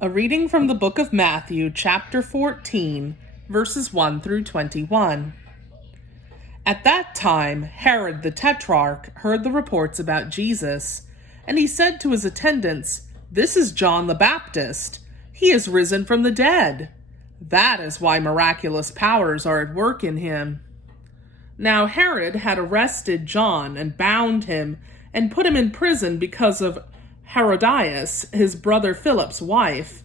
A reading from the book of Matthew, chapter 14, verses 1 through 21. At that time, Herod the Tetrarch heard the reports about Jesus, and he said to his attendants, "This is John the Baptist. He is risen from the dead. That is why miraculous powers are at work in him." Now Herod had arrested John and bound him and put him in prison because of Herodias, his brother Philip's wife.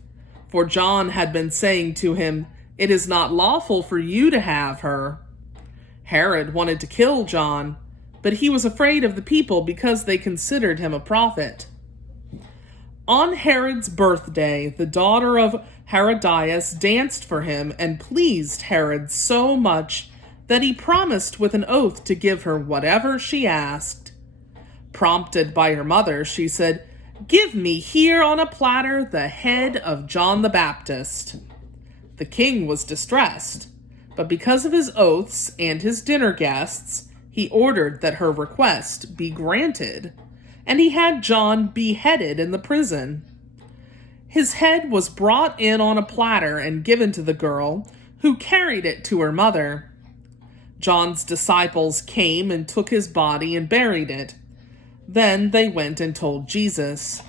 For John had been saying to him, "It is not lawful for you to have her." Herod wanted to kill John, but he was afraid of the people because they considered him a prophet. On Herod's birthday, the daughter of Herodias danced for him and pleased Herod so much that he promised with an oath to give her whatever she asked. Prompted by her mother, she said, "Give me here on a platter the head of John the Baptist." The king was distressed, but because of his oaths and his dinner guests, he ordered that her request be granted, and he had John beheaded in the prison. His head was brought in on a platter and given to the girl, who carried it to her mother. John's disciples came and took his body and buried it. Then they went and told Jesus.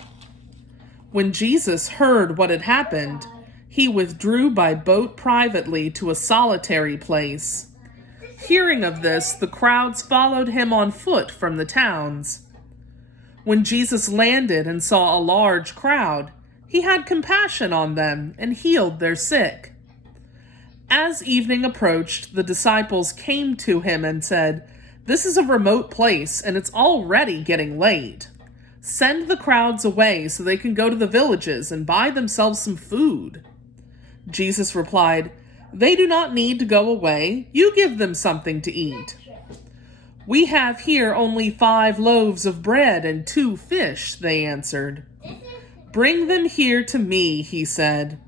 When Jesus heard what had happened, he withdrew by boat privately to a solitary place. Hearing of this, the crowds followed him on foot from the towns. When Jesus landed and saw a large crowd, he had compassion on them and healed their sick. As evening approached, the disciples came to him and said, "This is a remote place, and it's already getting late. Send the crowds away so they can go to the villages and buy themselves some food." Jesus replied, "They do not need to go away. You give them something to eat." "We have here only 5 loaves of bread and 2 fish," they answered. "Bring them here to me," he said.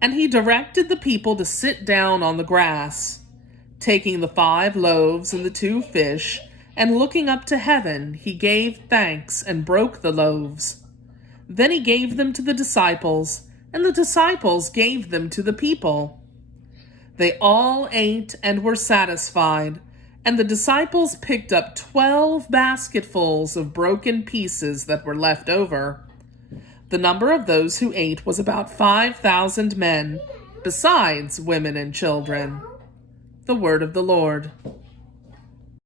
And he directed the people to sit down on the grass. Taking the 5 loaves and the 2 fish, and looking up to heaven, he gave thanks and broke the loaves. Then he gave them to the disciples, and the disciples gave them to the people. They all ate and were satisfied, and the disciples picked up 12 basketfuls of broken pieces that were left over. The number of those who ate was about 5,000 men, besides women and children. The word of the Lord.